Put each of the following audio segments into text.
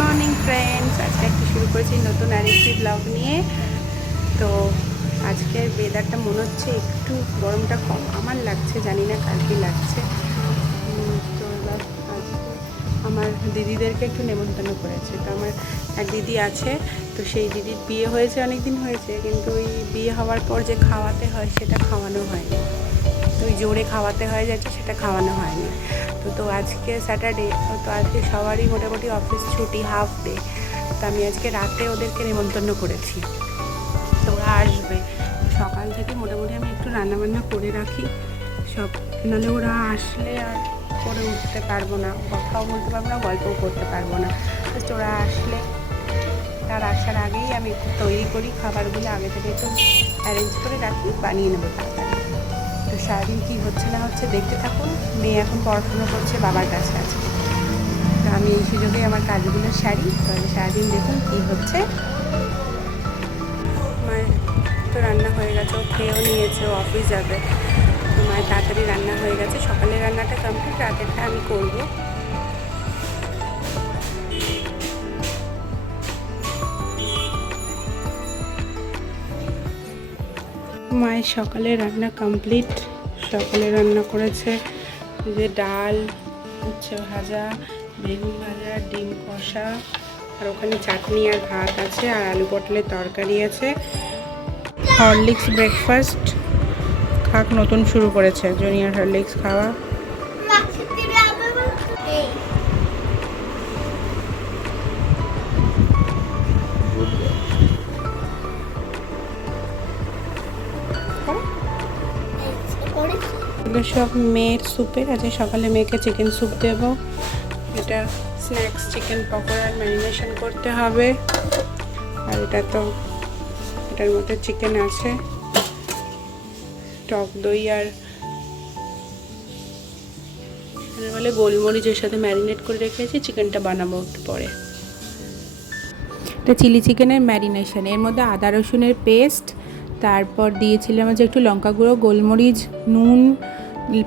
Morning friends, আজকে একটু শুরু করেছি নতুন আরেকটি ব্লগ নিয়ে। তো আজকের ওয়েদারটা মনে হচ্ছে একটু গরমটা কম আমার লাগছে, জানি না কার কী লাগছে। তো এবার আজকে আমার দিদিদেরকে একটু নেমন্তন্ন করেছে। তো আমার এক দিদি আছে, তো সেই দিদির বিয়ে হয়েছে, অনেক দিন হয়েছে, কিন্তু ওই বিয়ে হওয়ার পর যে খাওয়াতে হয় সেটা খাওয়ানো হয়নি। তো ওই জোরে খাওয়াতে হয় যাচ্ছে, সেটা খাওয়ানো হয়নি। তো আজকে স্যাটারডে, তো আজকে সবারই মোটামুটি অফিস ছুটি, হাফ ডে। তো আমি আজকে রাতে ওদেরকে নেমন্তন্ন করেছি, তো ওরা আসবে। সকাল থেকে মোটামুটি আমি একটু রান্নাবান্না করে রাখি সব, নাহলে ওরা আসলে আর করে উঠতে পারবো না, কথাও বলতে পারবো না, গল্পও করতে পারবো না। জাস্ট ওরা আসলে, তার আসার আগেই আমি একটু তৈরি করি খাবারগুলো, আগে থেকে একটু অ্যারেঞ্জ করে রাখি, বানিয়ে নেবো তাড়াতাড়ি। তো সারাদিন কী হচ্ছে না হচ্ছে দেখতে থাকুন। মেয়ে এখন পড়াশোনা করছে, বাবার কাছে আছে। তো আমি এই সুযোগে আমার কাজগুলো সারি, তাহলে সারাদিন দেখুন কী হচ্ছে। মায়ের তো রান্না হয়ে গেছে, ও খেয়েও নিয়েছে, ও অফিস যাবে। তো মায়ের তাড়াতাড়ি রান্না হয়ে গেছে, সকালের রান্নাটা কমপ্লিট, রাতেরটা আমি করবো। মায়ের সকালে রান্না কমপ্লিট। সকালে রান্না করেছে যে ডাল, উচ্ছে ভাজা, বেগুন ভাজা, ডিম কষা, আর ওখানে চাটনি আর ভাত আছে, আর আলু পটলের তরকারি আছে। হরলিক্স ব্রেকফাস্ট খাক নতুন শুরু করেছে, জুনিয়র হরলিক্স খাওয়া। এগুলো সব মেয়ের স্যুপের আছে, সকালে মেয়েকে চিকেন স্যুপ দেব। এটা স্ন্যাক্স চিকেন পকোড়ার ম্যারিনেশন করতে হবে। আর এটা তো এটার মধ্যে চিকেন আছে, টক দই আর বলে গোলমরিচের সাথে ম্যারিনেট করে রেখেছি। চিকেনটা বানাবো একটু পরে। এটা চিলি চিকেনের ম্যারিনেশন, এর মধ্যে আদা রসুনের পেস্ট, তারপর দিয়েছিলাম হচ্ছে একটু লঙ্কা গুঁড়ো, গোলমরিচ, নুন,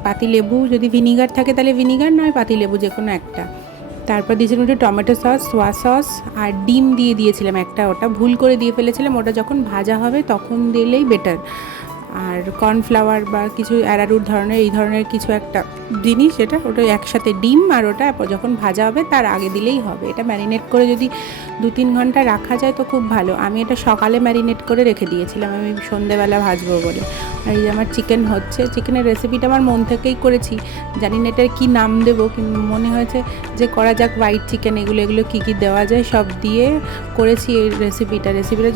পাতিলেবু, যদি ভিনিগার থাকে তাহলে ভিনিগার, নয় পাতিলেবু, যে কোনো একটা। তারপর দিয়েছিলাম একটু টমেটো সস, সোয়া সস, আর ডিম দিয়েছিলাম একটা, ওটা ভুল করে দিয়ে ফেলেছিলাম, ওটা যখন ভাজা হবে তখন দিলেই বেটার। আর কর্নফ্লাওয়ার বা কিছু অ্যারারুট ধরনের, এই ধরনের কিছু একটা জিনিস, ওটা একসাথে ডিম আর ওটা যখন ভাজা হবে তার আগে দিলেই হবে। এটা ম্যারিনেট করে যদি 2-3 ঘন্টা রাখা যায় তো খুব ভালো। আমি এটা সকালে ম্যারিনেট করে রেখে দিয়েছিলাম, আমি সন্ধেবেলা ভাজবো বলে। আর এই যে আমার চিকেন হচ্ছে, চিকেনের রেসিপিটা আমার মন থেকেই করেছি, জানি না এটার কী নাম দেবো, কিন্তু মনে হয়েছে যে করা যাক হোয়াইট চিকেন, এগুলো কী কী দেওয়া যায় সব দিয়ে করেছি এই রেসিপিটা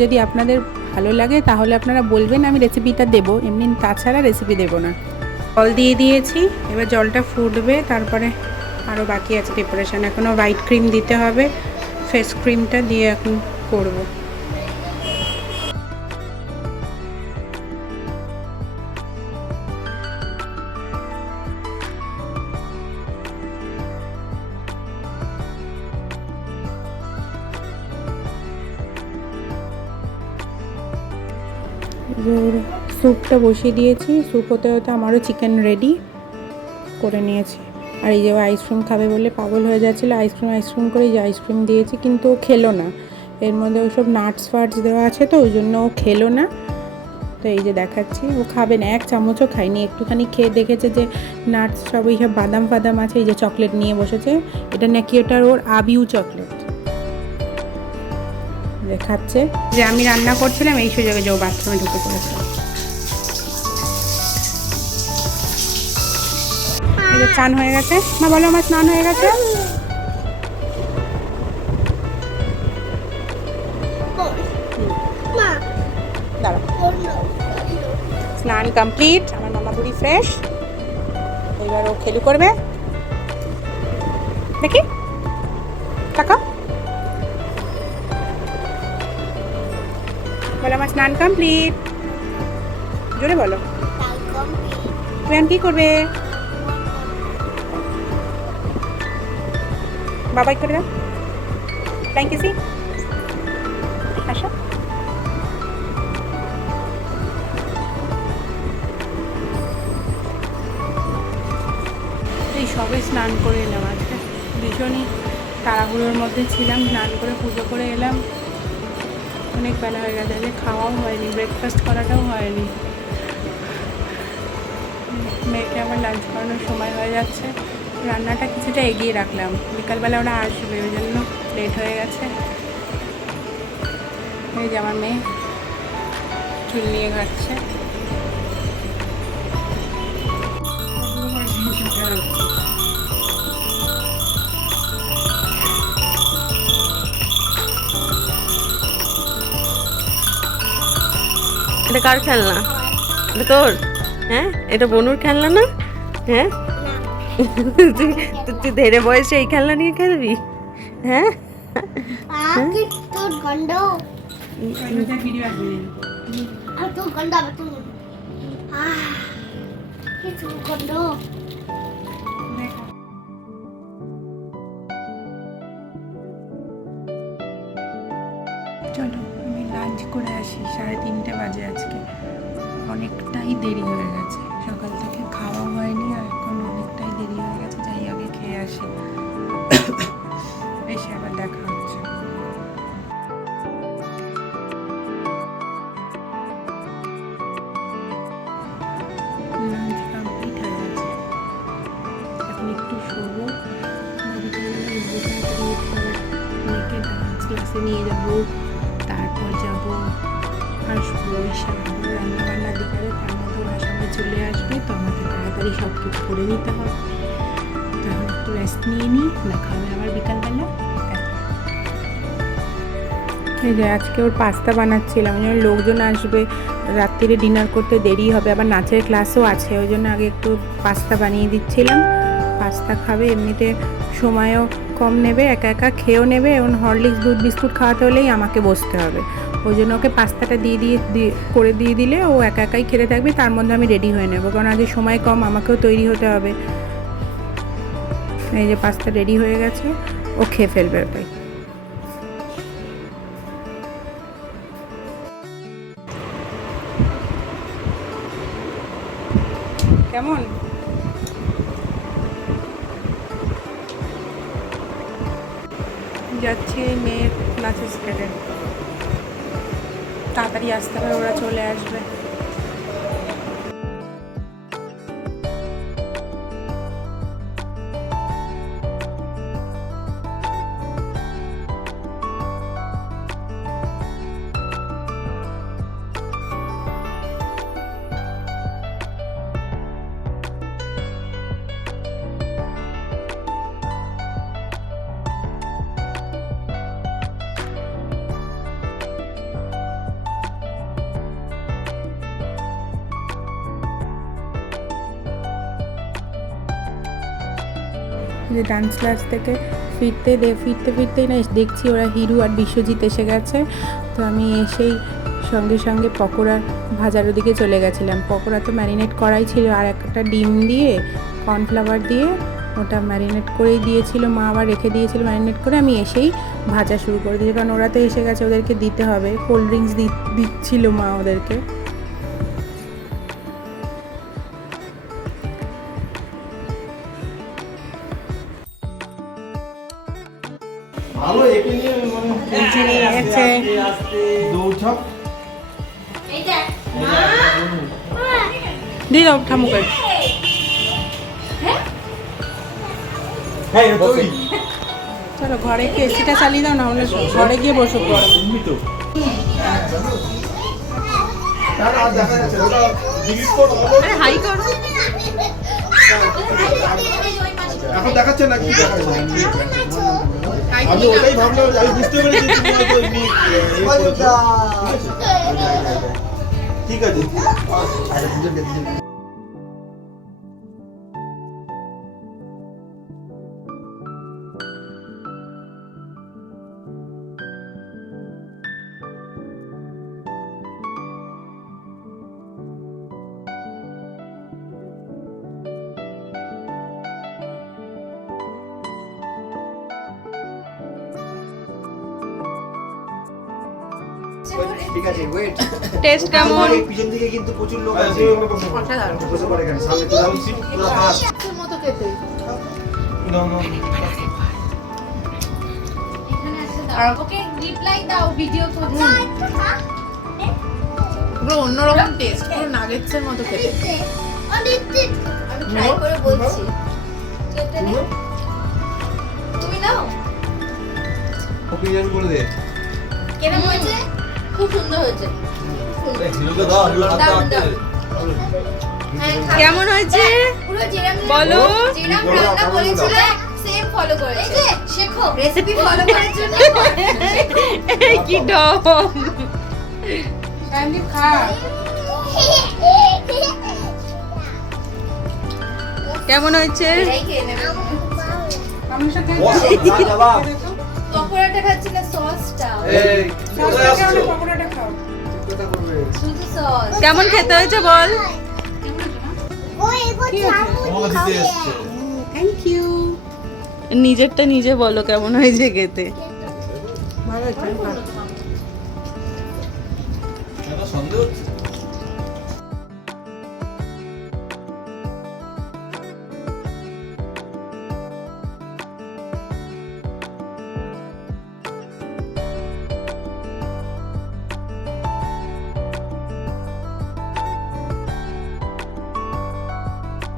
যদি আপনাদের ভালো লাগে তাহলে আপনারা বলবেন, আমি রেসিপিটা দেবো, এমনি তাছাড়া রেসিপি দেবো না। জল দিয়ে দিয়েছি, এবার জলটা ফুটবে, তারপরে আরও বাকি আছে প্রিপারেশান, এখনও হোয়াইট ক্রিম দিতে হবে, ফেস ক্রিমটা দিয়ে এখন করব। স্যুপটা বসিয়ে দিয়েছি, স্যুপ হতে হতে আমারও চিকেন রেডি করে নিয়েছি। আর এই যে আইসক্রিম খাবে বলে পাগল হয়ে যাচ্ছিলো, আইসক্রিম করে এই যে আইসক্রিম দিয়েছি, কিন্তু ও খেলো না। এর মধ্যে ওইসব নাটস ফাটস দেওয়া আছে, তো ওই জন্য ও খেলো না। তো এই যে দেখাচ্ছি, ও খাবে না, এক চামচও খায়নি, একটুখানি খেয়ে দেখেছে যে নাটস সব এইসব বাদাম ফাদাম আছে। এই যে চকলেট নিয়ে বসেছে, এটা নাকি ওটার ওর আবিউ চকলেট দেখাচ্ছে। যে আমি রান্না করছিলাম এই সুযোগে যে ও বাথরুমে ঢুকে পড়েছে। চান হয়ে গেছে, মা বলো আমার স্নান হয়ে গেছে। স্নান কমপ্লিট, আমার মামা পুরি ফ্রেশ। এবার ও খেলু করবে, দেখি টাকা বলো আমার স্নান কমপ্লিট, জোরে বলো। তুমি এখন কী করবে? বাবাই করে দাও, থ্যাংক ইউ। সি আসো, এই সবে স্নান করে এলাম, আজকে ভীষণই তাড়াহুড়োর মধ্যে ছিলাম, স্নান করে পুজো করে এলাম, অনেক বেলা হয়ে গেছে, যে খাওয়াও হয়নি, ব্রেকফাস্ট করাটাও হয়নি। মেয়েকে আবার লাঞ্চ করানোর সময় হয়ে যাচ্ছে, রান্নাটা কিছুটা এগিয়ে রাখলাম, বিকালবেলা ওরা আসবে ওই জন্য লেট হয়ে গেছে। এই যে আমার মেয়ে চুল নিয়ে ঘাটছে। এটা কার খেলনা? এটা তোর? হ্যাঁ, এটা বনুর খেলনা না? হ্যাঁ, তুই ধীরে বয়সে এই খেলনা নিয়ে খেলবি? হ্যাঁ, চলো আমি লাঞ্চ করে আসি, 3:30 বাজে আজকে, অনেকটাই দেরি হয়ে গেছে, সকাল থেকে খাওয়া হয়নি আর এখন অনেকটাই দেরি হয়ে গেছে, যাই আগে খেয়ে আসি, এসে আবার দেখা হচ্ছে। লাঞ্চ কমপ্লিট হয়ে গেছে, এখন একটু শোবো, মেয়েকে ডান্স ক্লাসে নিয়ে যাবো, তারপর যাবো, আসবো, এসে রান্নাবান্নার দিকে, তার মধ্যে ওরা সবাই চলে আসবে, তো আমাকে তাড়াতাড়ি সব কিছু করে নিতে হবে। তাহলে একটু রেস্ট নিয়ে নিই, দেখা হবে আবার বিকালবেলা। এই যে আজকে ওর পাস্তা বানাচ্ছিলাম, ওই জন্য লোকজন আসবে, রাত্রিরে ডিনার করতে দেরি হবে, আবার নাচের ক্লাসও আছে, ওই জন্য আগে একটু পাস্তা বানিয়ে দিচ্ছিলাম। পাস্তা খাবে, এমনিতে সময়ও কম নেবে, একা একা খেয়েও নেবে, এবং হরলিক্স দুধ বিস্কুট খাওয়াতে হলেই আমাকে বসতে হবে, ওই জন্য ওকে পাস্তাটা করে দিয়ে দিলে ও একা একাই খেতে থাকবে, তার মধ্যে আমি রেডি হয়ে নেবো, কারণ আজ সময় কম, আমাকেও তৈরি হতে হবে। এই যে পাস্তা রেডি হয়ে গেছে, ও খেয়ে ফেলবে ওটাই। কেমন যাচ্ছে মেয়ের নাচের স্টেজে, তাড়াতাড়ি আসতে হবে, ওরা চলে আসবে। যে ডান্স ক্লাস থেকে ফিরতেই না দেখছি ওরা হিরু আর বিশ্বজিৎ এসে গেছে, তো আমি এসেই সঙ্গে সঙ্গে পকোড়া ভাজার ওদিকে চলে গেছিলাম। পকোড়া তো ম্যারিনেট করাই ছিল, আর একটা ডিম দিয়ে কর্নফ্লাওয়ার দিয়ে ওটা ম্যারিনেট করেই দিয়েছিল মা, আবার রেখে দিয়েছিল ম্যারিনেট করে, আমি এসেই ভাজা শুরু করে দিয়েছি, কারণ ওরা তো এসে গেছে, ওদেরকে দিতে হবে, কোল্ড ড্রিঙ্কস দিচ্ছিল মা ওদেরকে। ভালো একে নিয়ে মানে দৌড় দিয়ে দাও ঠামুকে। চলো ঘরে গিয়ে এসিটা চালিয়ে দাও, না হলে ঘরে গিয়ে বসে পড়ো। হাই করো। এখন দেখাচ্ছে না কি দেখাচ্ছে, আমি ওটাই ভাবলাম, আমি বুঝতে পেরেছি তুমি হয়তো এমনি ঠিক আছে। ঠিক আছে, ওয়েট। টেস্ট কেমন? পিছন দিকে কিন্তু প্রচুর লোক আছে, বসে পড়ে এখানে, সামনে পুরো সিট পুরো ফাস্ট মতো খেতে। আর ওকে রিপ্লাই দাও ভিডিও করছি পুরো অন্যরকম টেস্ট, পুরো নাগেটসের মতো খেতে। আমি ট্রাই করে বলছি কেটে নে তুমি নাও ওকে ইয়ার করে দে কেমন হয়েছে খুব সুন্দর হয়েছে হিরোকে দাও হিরো হাতে দাও, হাতে দাও। হ্যাঁ, কেমন হয়েছে পুরো যেরকম বলো। যেরকম রান্না বলেছিলে সেম ফলো করেছে। এই যে শেখো রেসিপি ফলো করার জন্য এই কি ডম সায়নদীপ খা। কেমন হয়েছে? এটাই খেয়ে নেবে আমার সাথে পকোড়াটা খাচ্ছিল সসটা এই কোথায় আসছো পকোড়াটা খাও। কথা করবে শুধু সস কেমন খেতে হয়েছে বল? তোমাকে দিতে এসেছে থ্যাংক ইউ। নিজেরটা নিজে বলো কেমন হয়েছে খেতে। ভালো হয়েছে, আমি খাবো। এটা সন্দেহ হচ্ছে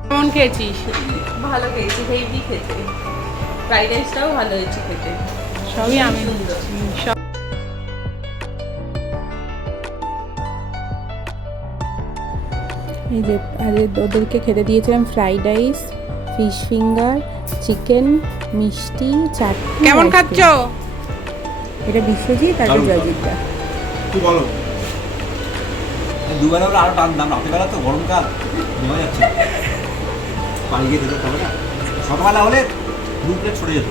কেমন খেয়েছিস? ভালো খেয়েছি, হেভি খেতে। ফ্রাইড রাইসটাও ভালো হয়েছে খেতে। সবই আমি সব। এই যে ওদেরকে খেতে দিয়েছিলাম fried rice, fish finger, chicken, মিষ্টি, চাটনি। কেমন ice খাচ্ছ? cream। এটা বিশ্বজিৎ আর দারুণ, জয়জিৎটা। তুই বলো দুবেলা হলে আরো টান দাম, রাত্রিবেলা তো গরমকাল নেওয়া যাচ্ছে না। বাড়ি গিয়ে খেতে হবে না, সকালবেলা হলে দু প্লেট ছড়ে যেত।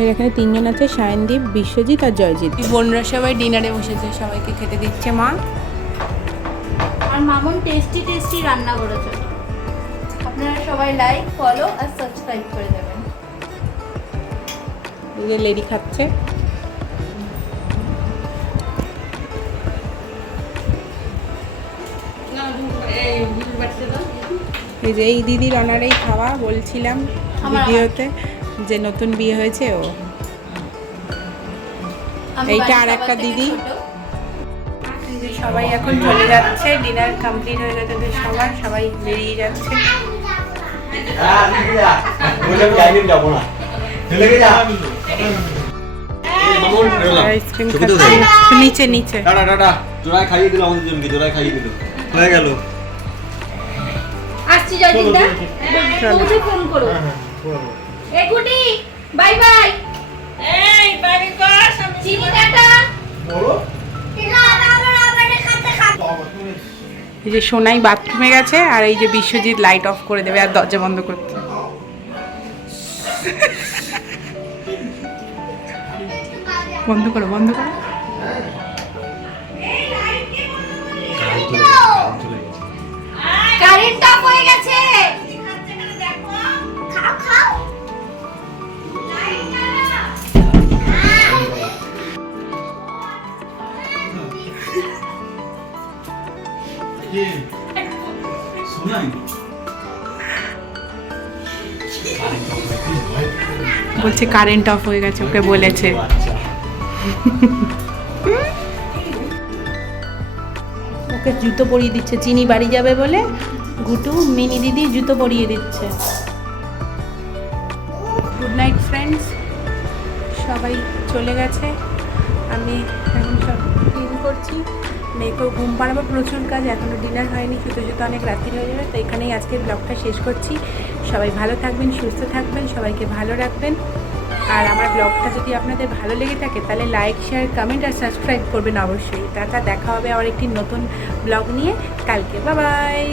এর এখানে তিনজন আছে, সায়নদীপ, বিশ্বজিৎ আর জয়জিৎ। বোনরা সবাই ডিনারে বসেছে, সবাইকে খেতে দিচ্ছে মা। আর মামুন টেস্টি টেস্টি রান্না করেছে আপনারা সবাই লাইক ফলো আর সাবস্ক্রাইব করে দেবেন এই যে লেডি খাচ্ছে। এই যে এই দিদির অনারেই খাওয়া, বলছিলাম ভিডিওতে যে নতুন বিয়ে হয়েছে ও। আমি এইটা বাড়ির আর একটা সবার থেকে দিদি। ছোট। এই যে সবাই এখন চলে যাচ্ছে, ডিনার কমপ্লিট হয়ে গেছে ওদের সবার, সবাই বেরিয়ে যাচ্ছে। যাবো না, আইসক্রিম চোখে তো খাচ্ছে নিচে নিচে। টাটা টাটা, জোড়ায় খাইয়ে দিল আমাদের জনকে, জোড়ায় খাইয়ে দিল, হয়ে গেল। আসছি জয়দিনদা পৌঁছে ফোন করো এ গুডি বাই বাই এই বাই বাই চিনি টাটা বলো এই যে সোনাই বাথরুমে গেছে, আর এই যে বিশ্বজিৎ লাইট অফ করে দেবে আর দরজা বন্ধ করছে। বন্ধ করো বন্ধ করো। কারেন্ট অফ হয়ে গেছে খাও খাও শোনাই বলছে কারেন্ট অফ হয়ে গেছে, ওকে বলেছে। আচ্ছা, ওকে জুতো পরিয়ে দিচ্ছে, চিনি বাড়ি যাবে বলে গুটু মিনি দিদি জুতো পরিয়ে দিচ্ছে। গুড নাইট ফ্রেন্ডস, সবাই চলে গেছে, আমি এখন সব ক্লিন করছি, মেয়েকেও ঘুম পাড়াবো, প্রচুর কাজ, এখনও ডিনার হয়নি, শুতে শুতে অনেক রাত্রি হয়ে যাবে। তো এখানেই আজকের ব্লগটা শেষ করছি। সবাই ভালো থাকবেন, সুস্থ থাকবেন, সবাইকে ভালো রাখবেন। আর আমার ব্লগটা যদি আপনাদের ভালো লেগে থাকে তাহলে লাইক, শেয়ার, কমেন্ট আর সাবস্ক্রাইব করবেন অবশ্যই। টাটা, দেখা হবে আবার একটি নতুন ব্লগ নিয়ে কালকে। Bye bye.